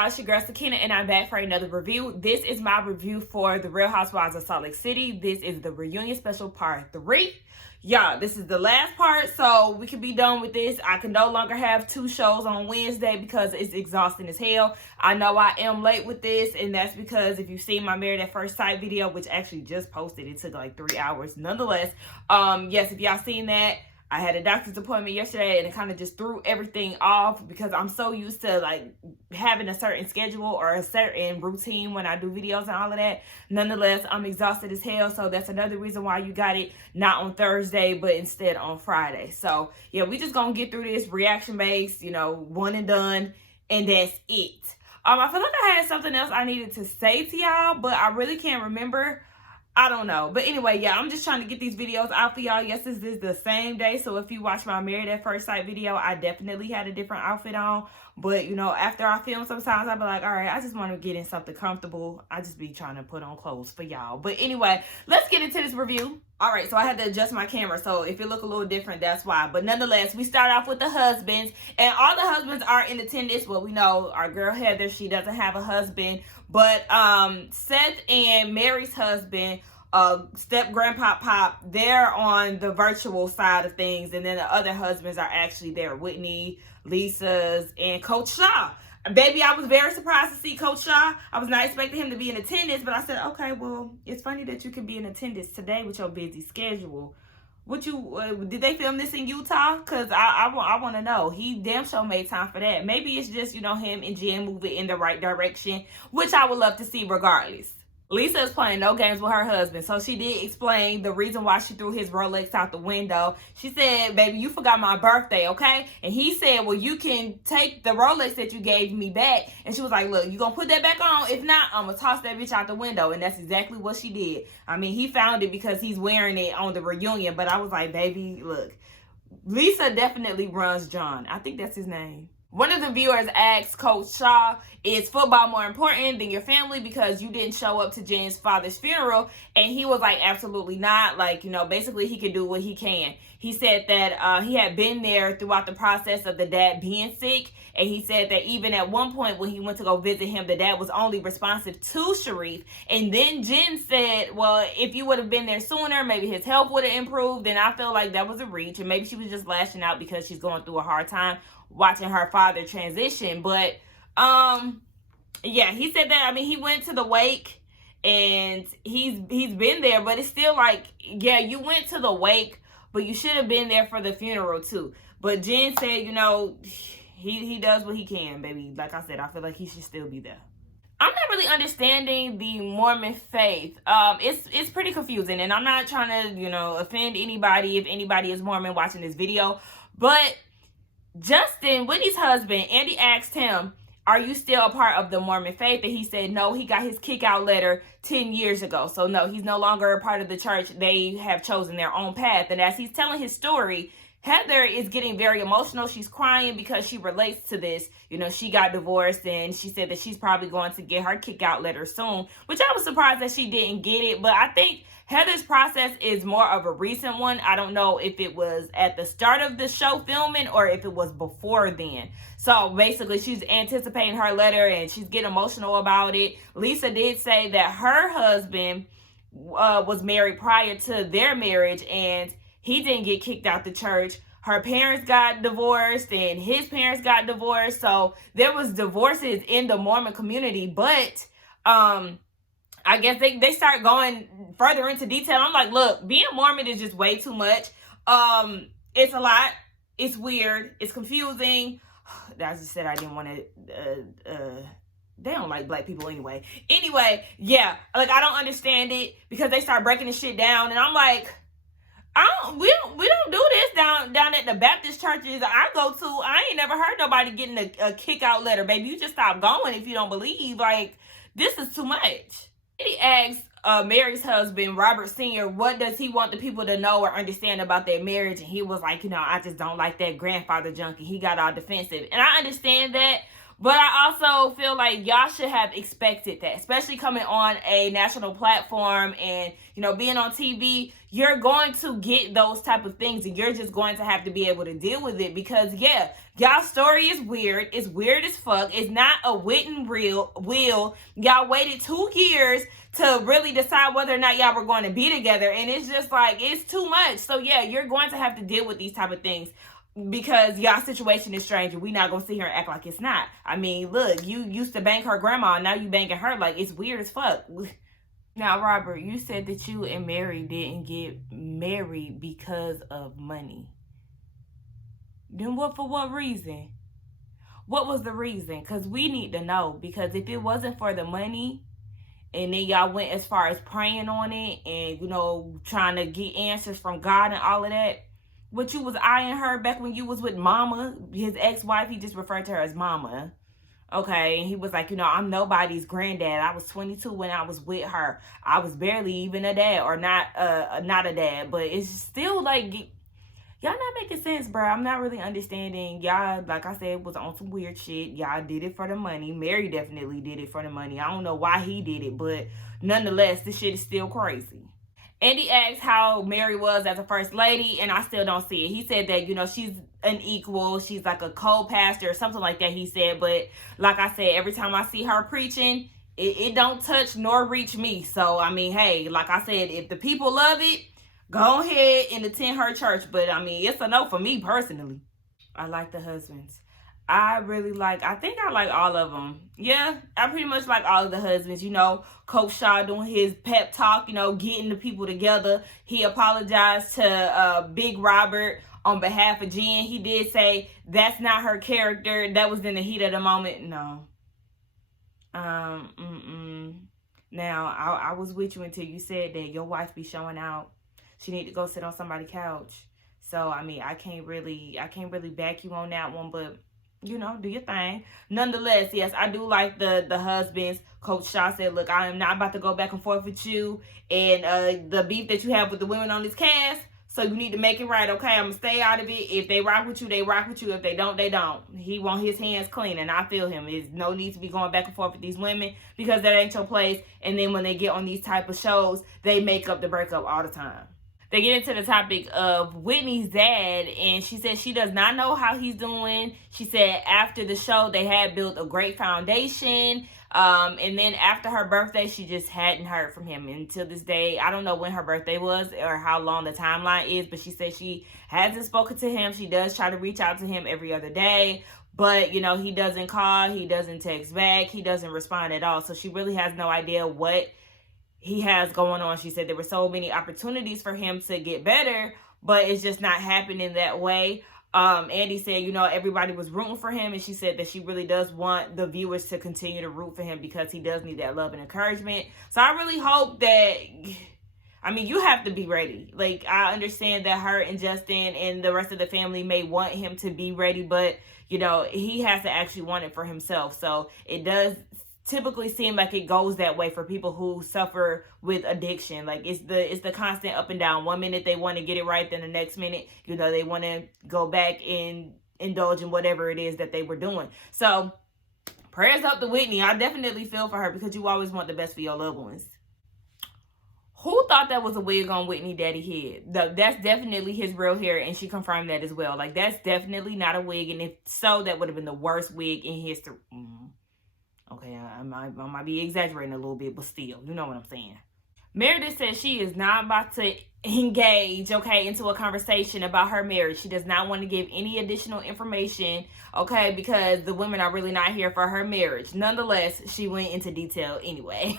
y'all, it's your girl Sakina and I'm back for another review. This is my review for the Real Housewives of Salt Lake City. This is the reunion special part 3. Y'all, this is the last part, so we can be done with this. I can no longer have 2 shows on Wednesday because it's exhausting as hell. I know I am late with this, and that's because if you've seen my Married at First Sight video, which actually just posted, it took like 3 hours. Nonetheless, yes, if y'all seen that, I had a doctor's appointment yesterday and it kind of just threw everything off because I'm so used to like having a certain schedule or a certain routine when I do videos and all of that. Nonetheless, I'm exhausted as hell. So that's another reason why you got it not on Thursday, but instead on Friday. So yeah, we just gonna get through this reaction based, one and done, and that's it. I feel like I had something else I needed to say to y'all, but I really can't remember. I don't know. But anyway, yeah, I'm just trying to get these videos out for y'all. Yes, this is the same day. So if you watch my Married at First Sight video, I definitely had a different outfit on. But, after I film, sometimes I'll be like, all right, I just want to get in something comfortable. I just be trying to put on clothes for y'all. But anyway, let's get into this review. All right, so I had to adjust my camera. So if it look a little different, that's why. But nonetheless, we start off with the husbands. And all the husbands are in attendance. Well, we know our girl Heather, she doesn't have a husband. But Seth and Mary's husband, step grandpa Pop, they're on the virtual side of things, and then the other husbands are actually there. Whitney, Lisa's, and Coach Shaw. Baby, I was very surprised to see Coach Shaw. I was not expecting him to be in attendance, but I said, okay, well, it's funny that you can be in attendance today with your busy schedule. Did they film this in Utah? Because I want to know. He damn sure made time for that. Maybe it's just, him and Jen moving in the right direction, which I would love to see regardless. Lisa is playing no games with her husband. So she did explain the reason why she threw his Rolex out the window. She said, baby, you forgot my birthday, okay? And he said, well, you can take the Rolex that you gave me back. And she was like, look, you gonna put that back on? If not, I'm gonna toss that bitch out the window. And that's exactly what she did. I mean, he found it because he's wearing it on the reunion. But I was like, baby, look, Lisa definitely runs John. I think that's his name. One of the viewers asked Coach Shaw, is football more important than your family because you didn't show up to Jen's father's funeral? And he was like, absolutely not. Like, basically he can do what he can. He said that he had been there throughout the process of the dad being sick. And he said that even at one point when he went to go visit him, the dad was only responsive to Sharif. And then Jen said, well, if you would have been there sooner, maybe his health would have improved. And I feel like that was a reach. And maybe she was just lashing out because she's going through a hard time watching her father transition. But yeah, he said that, he went to the wake and he's been there, but it's still like, yeah, you went to the wake, but you should have been there for the funeral too. But Jen said, he does what he can, baby. Like I said, I feel like he should still be there. I'm not really understanding the Mormon faith. It's pretty confusing, and I'm not trying to, offend anybody if anybody is Mormon watching this video, but Justin, Whitney's husband, Andy asked him, are you still a part of the Mormon faith? And he said, no, he got his kick out letter 10 years ago. So no, he's no longer a part of the church. They have chosen their own path. And as he's telling his story, Heather is getting very emotional. She's crying because she relates to this. She got divorced and she said that she's probably going to get her kick out letter soon, which I was surprised that she didn't get it. But I think Heather's process is more of a recent one. I don't know if it was at the start of the show filming or if it was before then. So basically she's anticipating her letter and she's getting emotional about it. Lisa did say that her husband was married prior to their marriage and he didn't get kicked out the church. Her parents got divorced and his parents got divorced. So there was divorces in the Mormon community. But I guess they start going further into detail. I'm like, look, being Mormon is just way too much. It's a lot. It's weird. It's confusing. I just said I didn't want to... They don't like black people anyway. Anyway, yeah. Like, I don't understand it because they start breaking this shit down. And I'm like... we don't do this down at the Baptist churches I go to. I ain't never heard nobody getting a kick out letter, baby. You just stop going if you don't believe. Like, this is too much. He asked Mary's husband, Robert Sr., what does he want the people to know or understand about their marriage? And he was like, I just don't like that grandfather junk. And he got all defensive. And I understand that. But I also feel like y'all should have expected that, especially coming on a national platform and, being on TV. you're going to get those type of things, and you're just going to have to be able to deal with it. Because yeah, y'all story is weird. It's weird as fuck. It's not a written will. Y'all waited 2 years to really decide whether or not y'all were going to be together, and it's just like, it's too much. So yeah, you're going to have to deal with these type of things, because y'all situation is strange, and we not gonna sit here and act like it's not. I mean, look, you used to bang her grandma, and now you banging her. Like, it's weird as fuck. Now, Robert, you said that you and Mary didn't get married because of money. Then for what reason? What was the reason? Because we need to know. Because if it wasn't for the money, and then y'all went as far as praying on it and, you know, trying to get answers from God and all of that, but you was eyeing her back when you was with Mama, his ex-wife. He just referred to her as Mama. Okay, and he was like, you know, I'm nobody's granddad. I was 22 when I was with her. I was barely even a dad, or not a dad. But it's still like, y'all not making sense, bro. I'm not really understanding. Y'all, like I said, was on some weird shit. Y'all did it for the money. Mary definitely did it for the money. I don't know why he did it, but nonetheless, this shit is still crazy. Andy asked how Mary was as a first lady, and I still don't see it. He said that, you know, she's an equal. She's like a co-pastor or something like that, he said. But like I said, every time I see her preaching, it don't touch nor reach me. So, I mean, hey, like I said, if the people love it, go ahead and attend her church. But, I mean, it's a no for me personally. I like the husbands. I think I like all of them. Yeah, I pretty much like all of the husbands. You know, Coach Shaw doing his pep talk, you know, getting the people together. He apologized to Big Robert on behalf of Jen. He did say that's not her character. That was in the heat of the moment. No. Now, I was with you until you said that your wife be showing out. She need to go sit on somebody's couch. So, I mean, I can't really back you on that one, but you know, do your thing. Nonetheless, yes, I do like the husbands. Coach Shaw said, look, I am not about to go back and forth with you and the beef that you have with the women on this cast. So you need to make it right, okay? I'm going to stay out of it. If they rock with you, they rock with you. If they don't, they don't. He want his hands clean, and I feel him. There's no need to be going back and forth with these women, because that ain't your place. And then when they get on these type of shows, they make up the breakup all the time. They get into the topic of Whitney's dad, and she said she does not know how he's doing. She said after the show, they had built a great foundation. And then after her birthday, she just hadn't heard from him until this day. I don't know when her birthday was or how long the timeline is, but she said she hasn't spoken to him. She does try to reach out to him every other day, but, you know, he doesn't call. He doesn't text back. He doesn't respond at all. So she really has no idea what he has going on. She said there were so many opportunities for him to get better, but it's just not happening that way. Andy said, you know, everybody was rooting for him, and she said that she really does want the viewers to continue to root for him because he does need that love and encouragement. So I really hope that, I mean, you have to be ready. Like, I understand that her and Justin and the rest of the family may want him to be ready, but, you know, he has to actually want it for himself. So it does typically seem like it goes that way for people who suffer with addiction. Like, it's the constant up and down. One minute they want to get it right, then the next minute, you know, they want to go back and indulge in whatever it is that they were doing. So prayers up to Whitney. I definitely feel for her, because you always want the best for your loved ones. Who thought that was a wig on Whitney daddy head? That's definitely his real hair, and she confirmed that as well. Like, that's definitely not a wig, and if so, that would have been the worst wig in history. Okay, I might be exaggerating a little bit, but still, you know what I'm saying. Meredith says she is not about to engage, okay, into a conversation about her marriage. She does not want to give any additional information, okay, because the women are really not here for her marriage. Nonetheless, she went into detail anyway.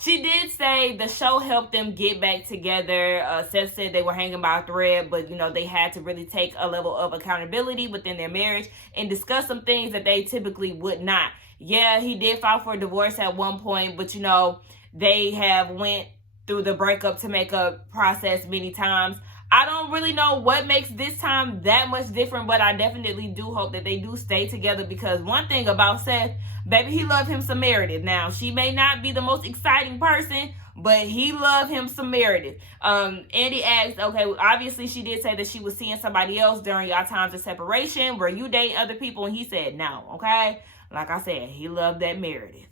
She did say the show helped them get back together. Seth said they were hanging by a thread, but, you know, they had to really take a level of accountability within their marriage and discuss some things that they typically would not. Yeah, he did file for a divorce at one point, but, you know, they have went through the breakup to make up process many times. I don't really know what makes this time that much different, but I definitely do hope that they do stay together, because one thing about Seth, baby, he loved him some Meredith. Now, she may not be the most exciting person, but he loved him some Meredith. Andy asked, okay, obviously she did say that she was seeing somebody else during y'all times of separation. Were you dating other people? And he said no, okay? Like I said, he loved that Meredith.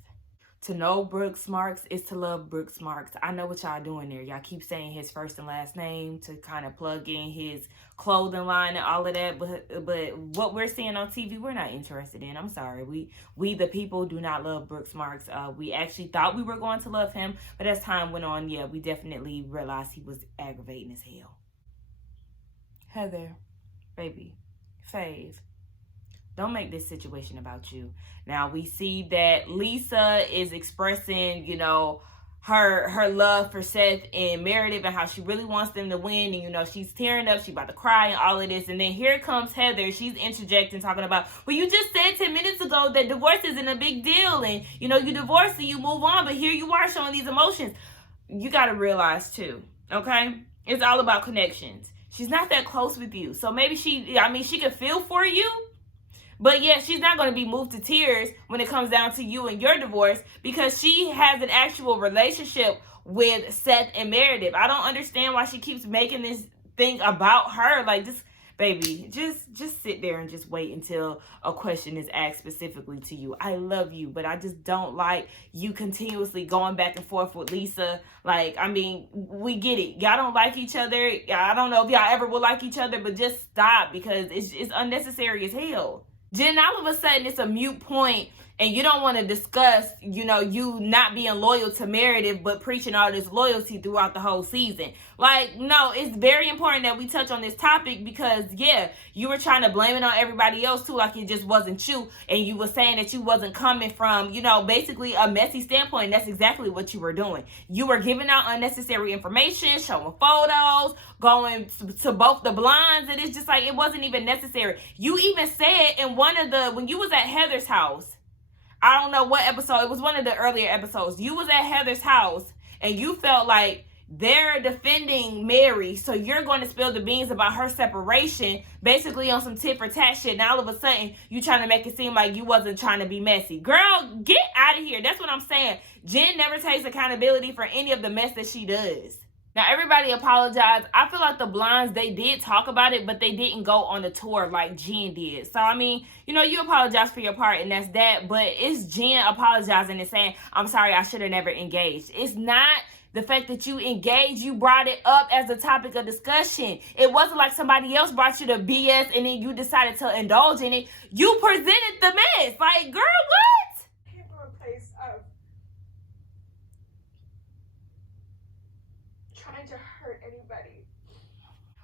To know Brooks Marks is to love Brooks Marks. I know what y'all doing there. Y'all keep saying his first and last name to kind of plug in his clothing line and all of that. But what we're seeing on TV, we're not interested in. I'm sorry. We the people do not love Brooks Marks. We actually thought we were going to love him. But as time went on, yeah, we definitely realized he was aggravating as hell. Heather, baby, Fave, don't make this situation about you. Now, we see that Lisa is expressing, you know, her love for Seth and Meredith and how she really wants them to win. And, you know, she's tearing up. She's about to cry and all of this. And then here comes Heather. She's interjecting, talking about, well, you just said 10 minutes ago that divorce isn't a big deal. And, you know, you divorce and you move on. But here you are showing these emotions. You got to realize, too, okay? It's all about connections. She's not that close with you. So maybe she could feel for you. But yeah, she's not going to be moved to tears when it comes down to you and your divorce because she has an actual relationship with Seth and Meredith. I don't understand why she keeps making this thing about her. Like, this, baby, just sit there and just wait until a question is asked specifically to you. I love you, but I just don't like you continuously going back and forth with Lisa. Like, I mean, we get it. Y'all don't like each other. I don't know if y'all ever will like each other, but just stop because it's unnecessary as hell. Then all of a sudden it's a mute point and you don't want to discuss, you know, you not being loyal to Meredith, but preaching all this loyalty throughout the whole season. Like, no, it's very important that we touch on this topic because, yeah, you were trying to blame it on everybody else, too, like it just wasn't you. And you were saying that you wasn't coming from, you know, basically a messy standpoint. That's exactly what you were doing. You were giving out unnecessary information, showing photos, going to both the blinds. And it's just like, it wasn't even necessary. You even said in when you was at Heather's house, I don't know what episode, it was one of the earlier episodes. You was at Heather's house and you felt like they're defending Mary, so you're going to spill the beans about her separation, basically on some tit for tat shit. Now all of a sudden you trying to make it seem like you wasn't trying to be messy. Girl, get out of here. That's what I'm saying. Jen never takes accountability for any of the mess that she does. Now, everybody apologized. I feel like the Blondes, they did talk about it, but they didn't go on the tour like Jen did. So, I mean, you know, you apologize for your part, and that's that. But it's Jen apologizing and saying, I'm sorry, I should have never engaged. It's not the fact that you engaged. You brought it up as a topic of discussion. It wasn't like somebody else brought you to BS, and then you decided to indulge in it. You presented the mess. Like, girl, what? Came from a place of trying to hurt anybody.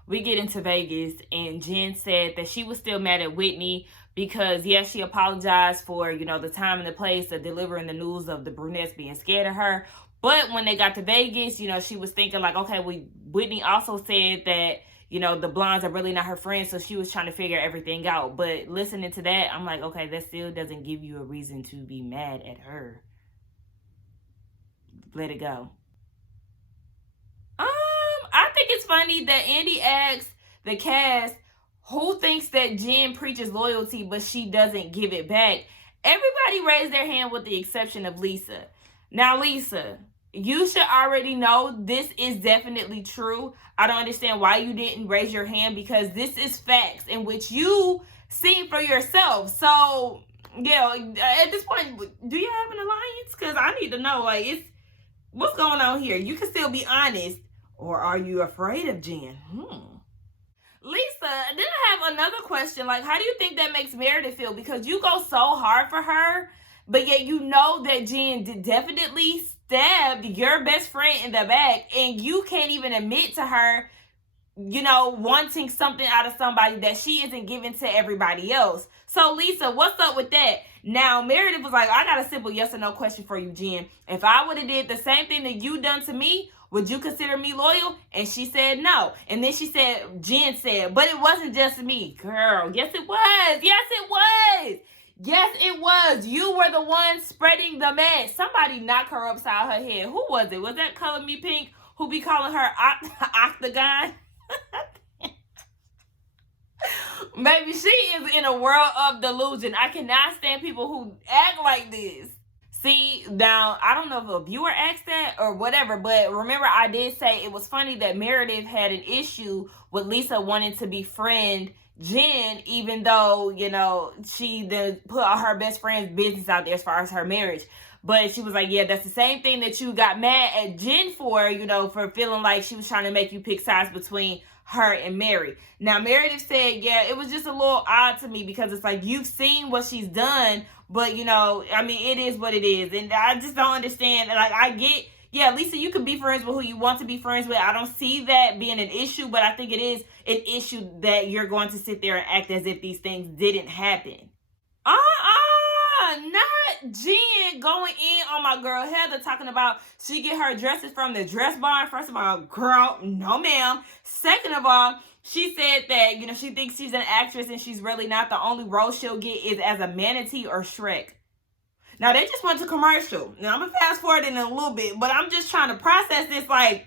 We get into Vegas and Jen said that she was still mad at Whitney because, yes, she apologized for, you know, the time and the place of delivering the news of the brunettes being scared of her. But when they got to Vegas, you know, she was thinking like, okay, Whitney also said that, you know, the Blondes are really not her friends. So she was trying to figure everything out. But listening to that, I'm like, okay, that still doesn't give you a reason to be mad at her. Let it go. I think it's funny that Andy asked the cast who thinks that Jen preaches loyalty, but she doesn't give it back. Everybody raised their hand with the exception of Lisa. Now, Lisa, you should already know this is definitely true. I don't understand why you didn't raise your hand because this is facts in which you see for yourself. So, yeah, at this point, do you have an alliance? Because I need to know, like, what's going on here? You can still be honest. Or are you afraid of Jen? Lisa, then I have another question. Like, how do you think that makes Meredith feel? Because you go so hard for her, but yet you know that Jen definitely stabbed your best friend in the back, and you can't even admit to her, you know, wanting something out of somebody that she isn't giving to everybody else. So, Lisa, what's up with that? Now, Meredith was like, I got a simple yes or no question for you, Jen. If I would have did the same thing that you done to me, would you consider me loyal? And she said no. And then Jen said, but it wasn't just me. Girl, yes it was. Yes it was. Yes it was. You were the one spreading the mess. Somebody knocked her upside her head. Who was it? Was that Color Me Pink who be calling her Octagon? Baby, she is in a world of delusion. I cannot stand people who act like this. See, now, I don't know if a viewer asked that or whatever, but remember I did say it was funny that Meredith had an issue with Lisa wanting to befriend Jen, even though, you know, she put all her best friend's business out there as far as her marriage. But she was like, yeah, that's the same thing that you got mad at Jen for, you know, for feeling like she was trying to make you pick sides between her and Mary. Now, Meredith said, yeah, it was just a little odd to me because it's like, you've seen what she's done, but, you know, I mean, it is what it is. And I just don't understand. Like, I get, yeah, Lisa, you can be friends with who you want to be friends with. I don't see that being an issue, but I think it is an issue that you're going to sit there and act as if these things didn't happen. Not Jen going in on my girl Heather talking about she get her dresses from the dress barn. First of all, girl, no ma'am. Second of all, she said that, you know, she thinks she's an actress and she's really not. The only role she'll get is as a manatee or Shrek. Now, they just went to commercial. Now, I'm going to fast forward in a little bit, but I'm just trying to process this. Like,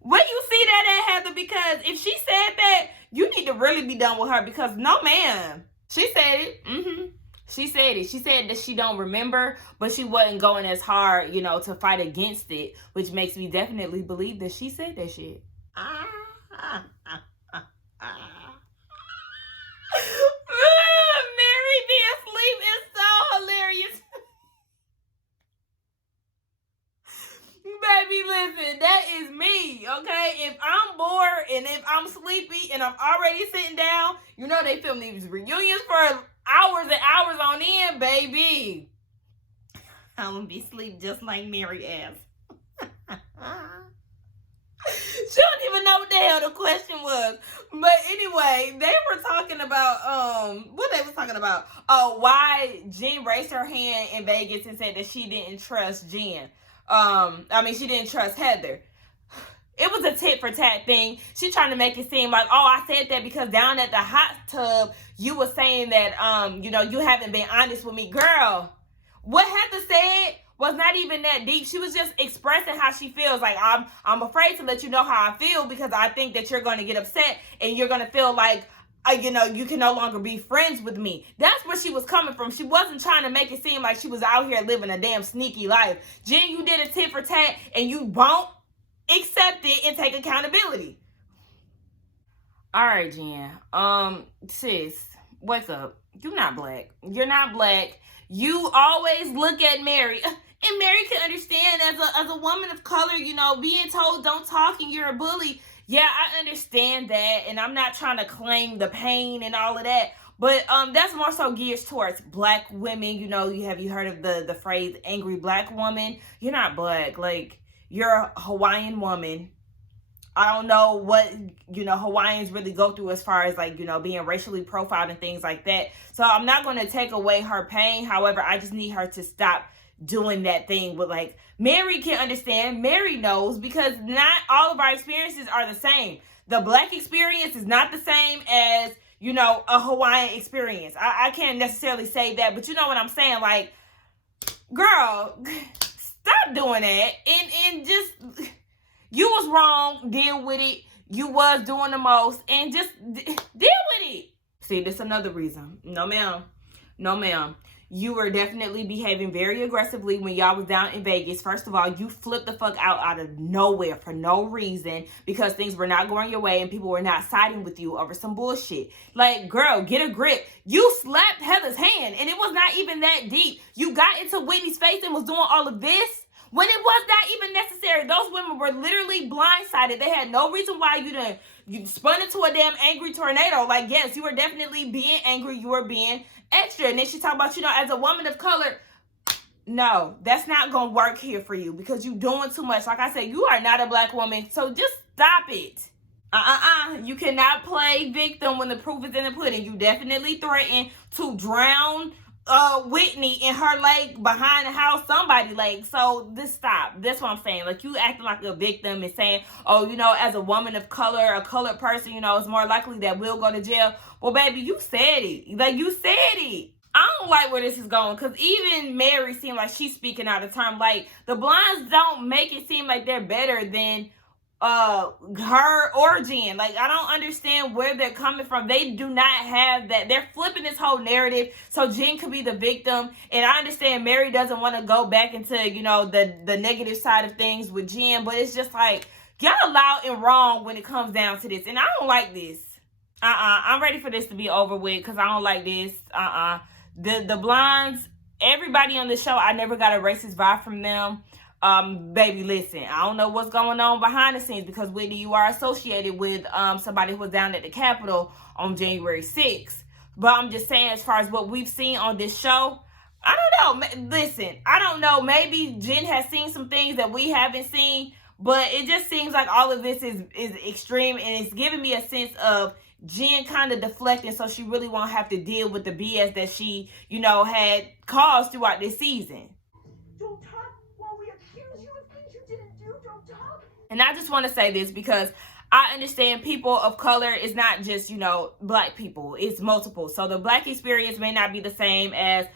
where you see that at, Heather? Because if she said that, you need to really be done with her because no, ma'am. She said it. She said it. She said that she don't remember, but she wasn't going as hard, you know, to fight against it, which makes me definitely believe that she said that shit. Mary being asleep is so hilarious. Baby, listen, that is me, okay? If I'm bored and if I'm sleepy and I'm already sitting down, you know they film these reunions for hours and hours on end, baby. I'm gonna be asleep just like Mary ass. She don't even know what the hell the question was. But anyway, they were talking about what they was talking about. Oh, why Jen raised her hand in Vegas and said that she didn't trust Jen. She didn't trust Heather. It was a tit for tat thing. She trying to make it seem like, oh, I said that because down at the hot tub, you were saying that, you know, you haven't been honest with me. Girl, what Heather said was not even that deep. She was just expressing how she feels. Like, I'm afraid to let you know how I feel because I think that you're going to get upset and you're going to feel like, you know, you can no longer be friends with me. That's where she was coming from. She wasn't trying to make it seem like she was out here living a damn sneaky life. Jen, you did a tit for tat and you won't accept it and take accountability. All right, Jen. Sis, wake up. You're not black. You're not black. You always look at Mary. And Mary can understand as a woman of color, you know, being told don't talk and you're a bully. Yeah, I understand that, and I'm not trying to claim the pain and all of that, but that's more so geared towards black women. You know, you heard of the phrase angry black woman? You're not black. Like, you're a Hawaiian woman. I don't know what, you know, Hawaiians really go through as far as, like, you know, being racially profiled and things like that. So I'm not going to take away her pain. However, I just need her to stop doing that thing with, like, Mary can understand. Mary knows because not all of our experiences are the same. The black experience is not the same as, you know, a Hawaiian experience. I can't necessarily say that, but you know what I'm saying? Like, girl, stop doing that. And just, you was wrong. Deal with it. You was doing the most. And just deal with it. See, this is another reason. No, ma'am. No, ma'am. You were definitely behaving very aggressively when y'all was down in Vegas. First of all, you flipped the fuck out of nowhere for no reason because things were not going your way and people were not siding with you over some bullshit. Like, girl, get a grip. You slapped Heather's hand and it was not even that deep. You got into Whitney's face and was doing all of this when it was not even necessary. Those women were literally blindsided. They had no reason why you spun into a damn angry tornado. Like, yes, you were definitely being angry. You were being extra. And then she talked about, you know, as a woman of color, no, that's not going to work here for you because you doing too much. Like I said, you are not a black woman. So just stop it. You cannot play victim when the proof is in the pudding. You definitely threatened to drown Whitney in her lake behind the house, somebody lake. So just stop. That's what I'm saying. Like, you acting like a victim and saying, oh, you know, as a woman of color, a colored person, you know, it's more likely that we'll go to jail. Well, baby, you said it. Like, you said it. I don't like where this is going because even Mary seemed like she's speaking out of turn. Like, the blinds don't make it seem like they're better than her or Jen. Like, I don't understand where they're coming from. They do not have that. They're flipping this whole narrative so Jen could be the victim. And I understand Mary doesn't want to go back into, you know, the negative side of things with Jen, but it's just like, y'all loud and wrong when it comes down to this. And I don't like this. I'm ready for this to be over with because I don't like this. The blondes, everybody on the show, I never got a racist vibe from them. Baby, listen, I don't know what's going on behind the scenes because Whitney, you are associated with somebody who was down at the Capitol on January 6th. But I'm just saying, as far as what we've seen on this show, I don't know. Listen, I don't know. Maybe Jen has seen some things that we haven't seen, but it just seems like all of this is extreme, and it's giving me a sense of Jen kind of deflecting so she really won't have to deal with the BS that she, had caused throughout this season. Don't talk while we accuse you of things you didn't do. Don't talk. And I just want to say this because I understand people of color is not just, black people. It's multiple. So the black experience may not be the same as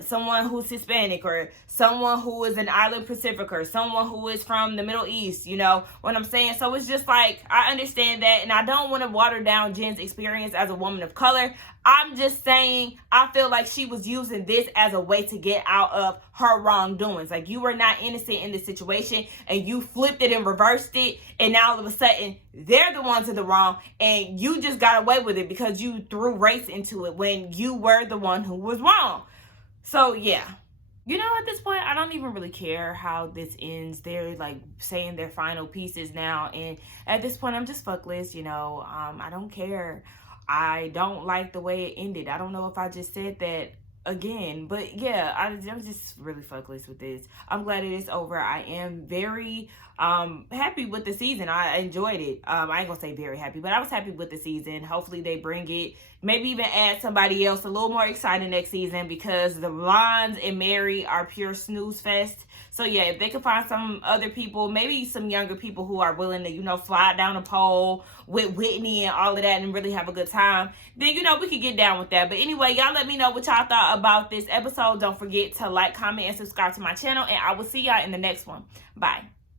someone who's Hispanic or someone who is an island Pacific or someone who is from the Middle East, what I'm saying? So it's just like, I understand that, and I don't want to water down Jen's experience as a woman of color. I'm just saying, I feel like she was using this as a way to get out of her wrongdoings. Like, you were not innocent in this situation, and you flipped it and reversed it, and now all of a sudden, they're the ones in the wrong, and you just got away with it because you threw race into it when you were the one who was wrong. So, yeah. At this point, I don't even really care how this ends. They're, saying their final pieces now. And at this point, I'm just fuckless, I don't care. I don't like the way it ended. I don't know if I just said that again. But, yeah, I'm just really fuckless with this. I'm glad it is over. I am very happy with the season. I enjoyed it. I ain't gonna say very happy, but I was happy with the season. Hopefully they bring it, maybe even add somebody else a little more exciting next season, because the blondes and Mary are pure snooze fest. So yeah, if they could find some other people, maybe some younger people who are willing to, fly down a pole with Whitney and all of that and really have a good time, then, we could get down with that. But anyway, y'all let me know what y'all thought about this episode. Don't forget to like, comment, and subscribe to my channel, and I will see y'all in the next one. Bye.